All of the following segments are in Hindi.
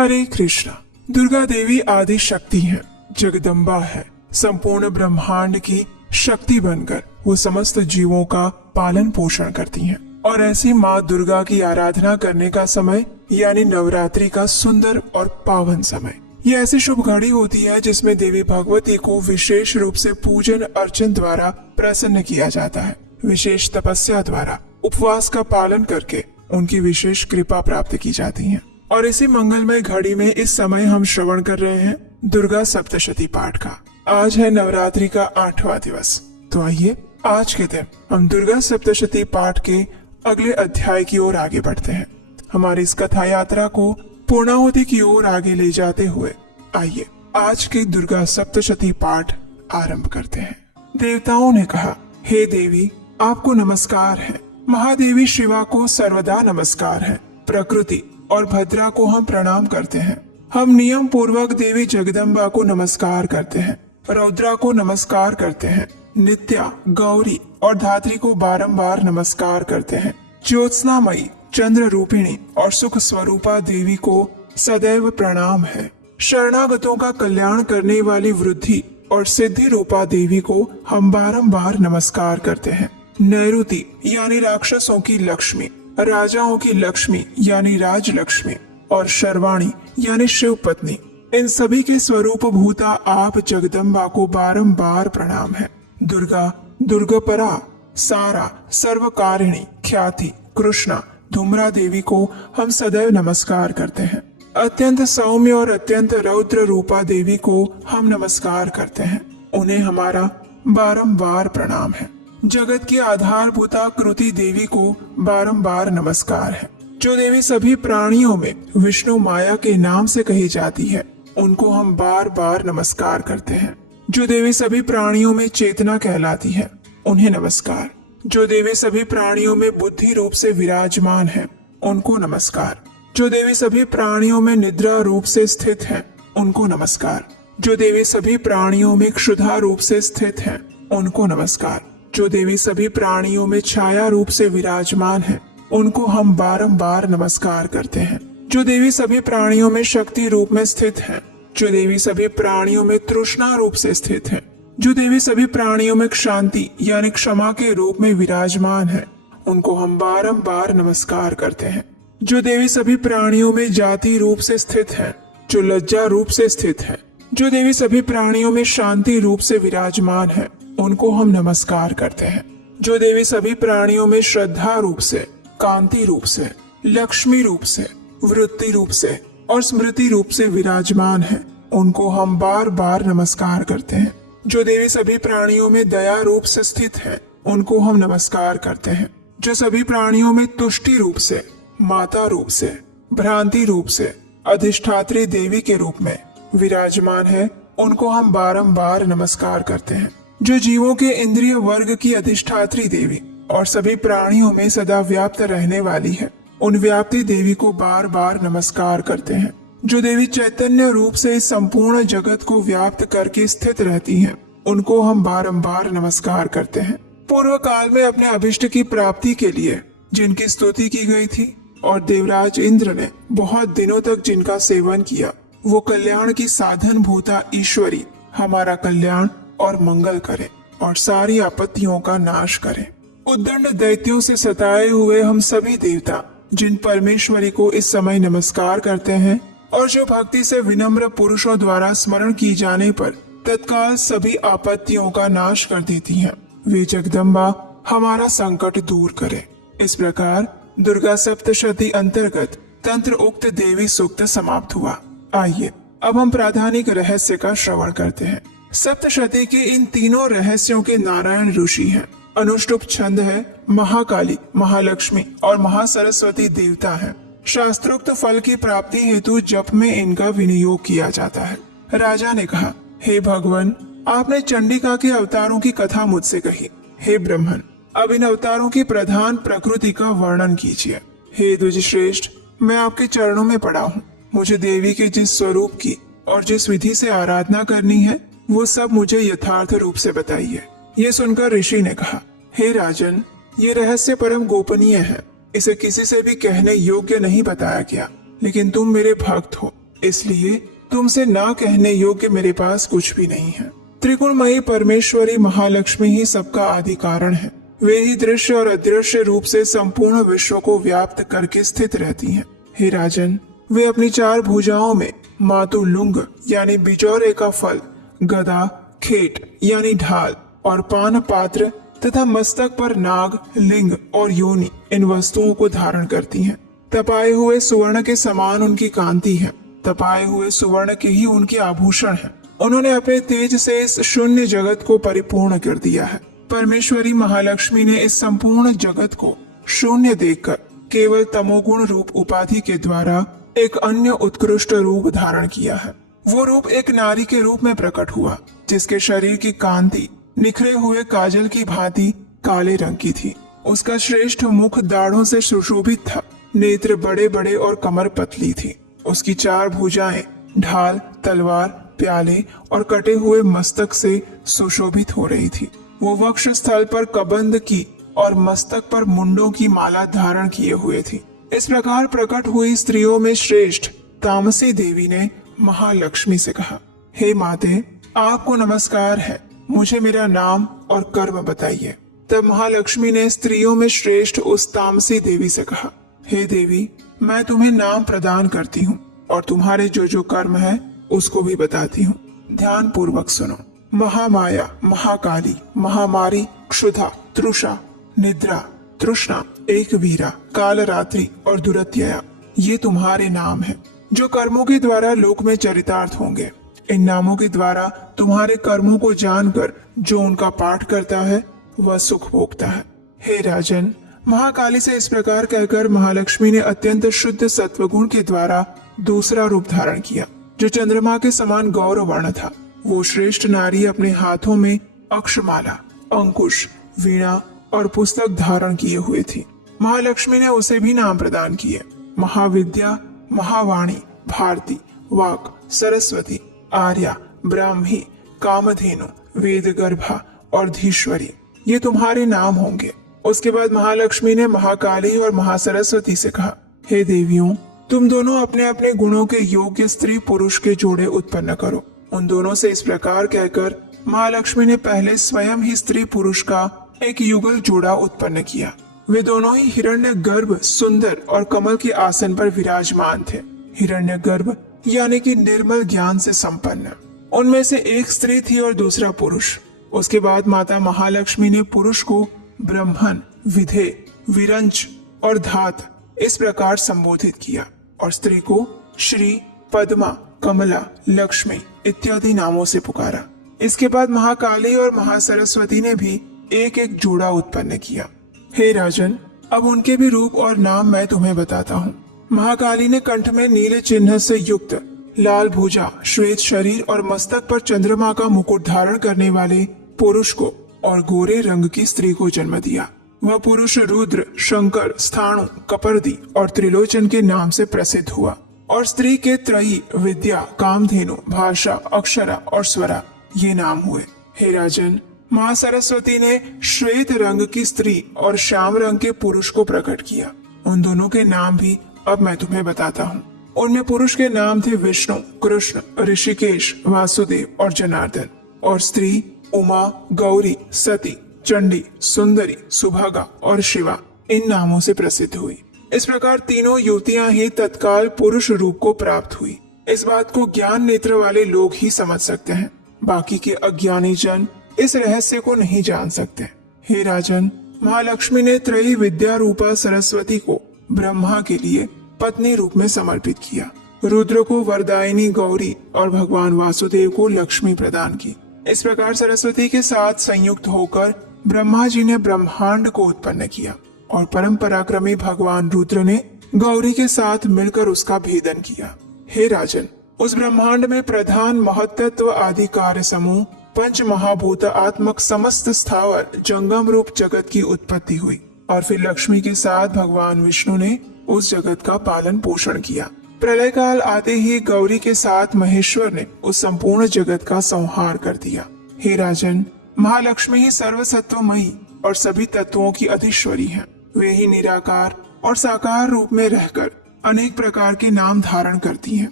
हरे कृष्णा। दुर्गा देवी आदि शक्ति है, जगदम्बा है। संपूर्ण ब्रह्मांड की शक्ति बनकर वो समस्त जीवों का पालन पोषण करती हैं। और ऐसी माँ दुर्गा की आराधना करने का समय यानी नवरात्रि का सुंदर और पावन समय, ये ऐसी शुभ घड़ी होती है जिसमें देवी भगवती को विशेष रूप से पूजन अर्चन द्वारा प्रसन्न किया जाता है। विशेष तपस्या द्वारा उपवास का पालन करके उनकी विशेष कृपा प्राप्त की जाती है। और इसी मंगलमय घड़ी में इस समय हम श्रवण कर रहे हैं दुर्गा सप्तशती पाठ का। आज है नवरात्रि का 8वां दिवस। तो आइए आज के दिन हम दुर्गा सप्तशती पाठ के अगले अध्याय की ओर आगे बढ़ते हैं। हमारी इस कथा यात्रा को पूर्णाहुति की ओर आगे ले जाते हुए आइए आज के दुर्गा सप्तशती पाठ आरंभ करते हैं। देवताओं ने कहा, हे देवी आपको नमस्कार है। महादेवी शिवा को सर्वदा नमस्कार है। प्रकृति और भद्रा को हम प्रणाम करते हैं। हम नियम पूर्वक देवी जगदम्बा को नमस्कार करते हैं। रौद्रा को नमस्कार करते हैं। नित्या, गौरी और धात्री को बारंबार नमस्कार करते हैं। ज्योत्सनामयी, चंद्र रूपिणी और सुख स्वरूपा देवी को सदैव प्रणाम है। शरणागतों का कल्याण करने वाली वृद्धि और सिद्धि रूपा देवी को हम बारंबार नमस्कार करते हैं। नैऋति यानी राक्षसों की लक्ष्मी, राजाओं की लक्ष्मी यानी राजलक्ष्मी और शर्वाणी यानी शिव पत्नी, इन सभी के स्वरूप भूता आप जगदम्बा को बारंबार प्रणाम है। दुर्गा, दुर्गापरा, सारा, सर्वकारिणी, ख्याति, कृष्णा, धूम्रा देवी को हम सदैव नमस्कार करते हैं। अत्यंत सौम्य और अत्यंत रौद्र रूपा देवी को हम नमस्कार करते हैं। उन्हें हमारा बारंबार प्रणाम है। जगत की आधारभूता कृति देवी को बारंबार नमस्कार है। जो देवी सभी प्राणियों में विष्णु माया के नाम से कही जाती है, उनको हम बार बार नमस्कार करते हैं। जो देवी सभी प्राणियों में चेतना कहलाती है, उन्हें नमस्कार। जो देवी सभी प्राणियों में बुद्धि रूप से विराजमान है, उनको नमस्कार। जो देवी सभी प्राणियों में निद्रा रूप से स्थित है, उनको नमस्कार। जो देवी सभी प्राणियों में क्षुधा रूप से स्थित है, उनको नमस्कार। जो देवी सभी प्राणियों में छाया रूप से विराजमान है, उनको हम बारंबार नमस्कार करते हैं। जो देवी सभी प्राणियों में शक्ति रूप में स्थित है, जो देवी सभी प्राणियों में तृष्णा रूप से स्थित है, जो देवी सभी प्राणियों में शांति यानी क्षमा के रूप में विराजमान है, उनको हम बारंबार नमस्कार करते हैं। जो देवी सभी प्राणियों में जाति रूप से स्थित है, जो लज्जा रूप से स्थित है, जो देवी सभी प्राणियों में शांति रूप से विराजमान है, उनको हम नमस्कार करते हैं। जो देवी सभी प्राणियों में श्रद्धा रूप से, कांति रूप से, लक्ष्मी रूप से, वृत्ति रूप से और स्मृति रूप से विराजमान है, उनको हम बार बार नमस्कार करते हैं। जो देवी सभी प्राणियों में दया रूप से स्थित है, उनको हम नमस्कार करते हैं। जो सभी प्राणियों में तुष्टि रूप से, माता रूप से, भ्रांति रूप से, अधिष्ठात्री देवी के रूप में विराजमान है, उनको हम बारंबार नमस्कार करते हैं। जो जीवों के इंद्रिय वर्ग की अधिष्ठात्री देवी और सभी प्राणियों में सदा व्याप्त रहने वाली है, उन व्याप्ति देवी को बार बार नमस्कार करते हैं। जो देवी चैतन्य रूप से इस संपूर्ण जगत को व्याप्त करके स्थित रहती हैं, उनको हम बारंबार नमस्कार करते हैं। पूर्व काल में अपने अभिष्ट की प्राप्ति के लिए जिनकी स्तुति की गई थी और देवराज इंद्र ने बहुत दिनों तक जिनका सेवन किया, वो कल्याण की साधन भूता ईश्वरी हमारा कल्याण और मंगल करे और सारी आपत्तियों का नाश करे। उद्दंड दैत्यों से सताए हुए हम सभी देवता जिन परमेश्वरी को इस समय नमस्कार करते हैं और जो भक्ति से विनम्र पुरुषों द्वारा स्मरण की जाने पर तत्काल सभी आपत्तियों का नाश कर देती हैं, वे जगदम्बा हमारा संकट दूर करे। इस प्रकार दुर्गा सप्तशती अंतर्गत तंत्र उक्त देवी सूक्त समाप्त हुआ। आइए अब हम प्राधानिक रहस्य का श्रवण करते हैं। सप्तशती के इन तीनों रहस्यों के नारायण ऋषि हैं। अनुष्टुप छंद है, महाकाली, महालक्ष्मी और महासरस्वती देवता हैं। शास्त्रोक्त फल की प्राप्ति हेतु जप में इनका विनियोग किया जाता है। राजा ने कहा, हे भगवान, आपने चंडिका के अवतारों की कथा मुझसे कही। हे ब्रह्मन, अब इन अवतारों की प्रधान प्रकृति का वर्णन कीजिए। हे द्विजश्रेष्ठ, मैं आपके चरणों में पड़ा हूँ। मुझे देवी के जिस स्वरूप की और जिस विधि से आराधना करनी है, वो सब मुझे यथार्थ रूप से बताइए। ये सुनकर ऋषि ने कहा, हे राजन, ये रहस्य परम गोपनीय है। इसे किसी से भी कहने योग्य नहीं बताया गया, लेकिन तुम मेरे भक्त हो, इसलिए तुमसे ना कहने योग्य मेरे पास कुछ भी नहीं है। त्रिगुणमयी परमेश्वरी महालक्ष्मी ही सबका आदि कारण है। वे ही दृश्य और अदृश्य रूप से संपूर्ण विश्व को व्याप्त करके स्थित रहती हैं। हे राजन, वे अपनी 4 भुजाओं में मातुलुंग यानी बिजौरे का फल, गदा, खेट यानी ढाल और पान पात्र तथा मस्तक पर नाग, लिंग और योनि इन वस्तुओं को धारण करती हैं। तपाए हुए सुवर्ण के समान उनकी कांति है। तपाए हुए सुवर्ण के ही उनके आभूषण हैं। उन्होंने अपने तेज से इस शून्य जगत को परिपूर्ण कर दिया है। परमेश्वरी महालक्ष्मी ने इस संपूर्ण जगत को शून्य देखकर केवल तमोगुण रूप उपाधि के द्वारा एक अन्य उत्कृष्ट रूप धारण किया है। वो रूप एक नारी के रूप में प्रकट हुआ, जिसके शरीर की कांति निखरे हुए काजल की भांति काले रंग की थी। उसका श्रेष्ठ मुख दाढ़ों से सुशोभित था, नेत्र बड़े बड़े और कमर पतली थी। उसकी 4 भुजाएं ढाल, तलवार, प्याले और कटे हुए मस्तक से सुशोभित हो रही थी। वो वक्ष स्थल पर कबंध की और मस्तक पर मुंडों की माला धारण किए हुए थी। इस प्रकार प्रकट हुई स्त्रियों में श्रेष्ठ तामसी देवी ने महालक्ष्मी से कहा, हे माते, आपको नमस्कार है, मुझे मेरा नाम और कर्म बताइए। तब महालक्ष्मी ने स्त्रियों में श्रेष्ठ उस तामसी देवी से कहा, हे देवी, मैं तुम्हें नाम प्रदान करती हूँ और तुम्हारे जो जो कर्म है उसको भी बताती हूँ। ध्यान पूर्वक सुनो। महामाया, महाकाली, महामारी, क्षुधा, तृषा, निद्रा, तृष्णा, एक वीरा, काल रात्रि और दुरत्यया, ये तुम्हारे नाम हैं, जो कर्मों के द्वारा लोक में चरितार्थ होंगे। इन नामों के द्वारा तुम्हारे कर्मों को जानकर जो उनका पाठ करता है वह सुख भोगता है। हे राजन, महाकाली से इस प्रकार कहकर महालक्ष्मी ने अत्यंत शुद्ध सत्वगुण के द्वारा दूसरा रूप धारण किया, जो चंद्रमा के समान गौर वर्ण था। वो श्रेष्ठ नारी अपने हाथों में अक्षमाला, अंकुश, वीणा और पुस्तक धारण किए हुए थी। महालक्ष्मी ने उसे भी नाम प्रदान किए, महाविद्या, महावाणी, भारती, वाक, सरस्वती, आर्या, ब्राह्मी, कामधेनु, वेदगर्भा और धीश्वरी, ये तुम्हारे नाम होंगे। उसके बाद महालक्ष्मी ने महाकाली और महासरस्वती से कहा, हे देवियों, तुम दोनों अपने अपने गुणों के योग्य स्त्री पुरुष के जोड़े उत्पन्न करो। उन दोनों से इस प्रकार कहकर महालक्ष्मी ने पहले स्वयं ही स्त्री पुरुष का एक युगल जोड़ा उत्पन्न किया। वे दोनों ही हिरण्यगर्भ, सुंदर और कमल के आसन पर विराजमान थे। हिरण्यगर्भ यानी कि निर्मल ज्ञान से संपन्न। उनमें से एक स्त्री थी और दूसरा पुरुष। उसके बाद माता महालक्ष्मी ने पुरुष को ब्रह्मन, विधे, विरंच और धात इस प्रकार संबोधित किया और स्त्री को श्री, पद्मा, कमला, लक्ष्मी इत्यादि नामों से पुकारा। इसके बाद महाकाली और महासरस्वती ने भी एक एक जोड़ा उत्पन्न किया। हे राजन, अब उनके भी रूप और नाम मैं तुम्हें बताता हूँ। महाकाली ने कंठ में नीले चिन्ह से युक्त लाल भुजा, श्वेत शरीर और मस्तक पर चंद्रमा का मुकुट धारण करने वाले पुरुष को और गोरे रंग की स्त्री को जन्म दिया। वह पुरुष रुद्र, शंकर, स्थाणु, कपर्दी और त्रिलोचन के नाम से प्रसिद्ध हुआ और स्त्री के त्रयी, विद्या, कामधेनु, भाषा, अक्षरा और स्वरा ये नाम हुए। हे राजन, माँ सरस्वती ने श्वेत रंग की स्त्री और श्याम रंग के पुरुष को प्रकट किया। उन दोनों के नाम भी अब मैं तुम्हें बताता हूँ। उनमें पुरुष के नाम थे विष्णु, कृष्ण, ऋषिकेश, वासुदेव और जनार्दन, और स्त्री उमा, गौरी, सती, चंडी, सुंदरी, सुभागा और शिवा इन नामों से प्रसिद्ध हुई। इस प्रकार तीनों युवतियां ही तत्काल पुरुष रूप को प्राप्त हुई। इस बात को ज्ञान नेत्र वाले लोग ही समझ सकते हैं, बाकी के अज्ञानी जन इस रहस्य को नहीं जान सकते। हे राजन, महालक्ष्मी ने त्रयी विद्या रूपा सरस्वती को ब्रह्मा के लिए पत्नी रूप में समर्पित किया, रुद्र को वरदायिनी गौरी और भगवान वासुदेव को लक्ष्मी प्रदान की। इस प्रकार सरस्वती के साथ संयुक्त होकर ब्रह्मा जी ने ब्रह्मांड को उत्पन्न किया और परम पराक्रमी भगवान रुद्र ने गौरी के साथ मिलकर उसका भेदन किया। हे राजन, उस ब्रह्मांड में प्रधान महत्त्व आदि कार्य समूह पंच महाभूत आत्मक समस्त स्थावर जंगम रूप जगत की उत्पत्ति हुई और फिर लक्ष्मी के साथ भगवान विष्णु ने उस जगत का पालन पोषण किया। प्रलय काल आते ही गौरी के साथ महेश्वर ने उस संपूर्ण जगत का संहार कर दिया। हे राजन, महालक्ष्मी ही सर्वसत्वमयी और सभी तत्वों की अधीश्वरी हैं। वे ही निराकार और साकार रूप में रहकर अनेक प्रकार के नाम धारण करती हैं।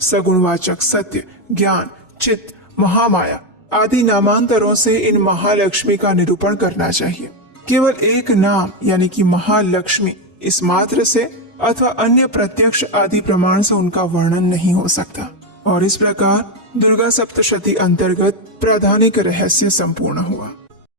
सगुणवाचक सत्य, ज्ञान, चित्त, महामाया आदि नामांतरों से इन महालक्ष्मी का निरूपण करना चाहिए। केवल एक नाम यानी कि महालक्ष्मी इस मात्र से अथवा अन्य प्रत्यक्ष आदि प्रमाण से उनका वर्णन नहीं हो सकता। और इस प्रकार दुर्गा सप्तशती अंतर्गत प्राधानिक रहस्य संपूर्ण हुआ।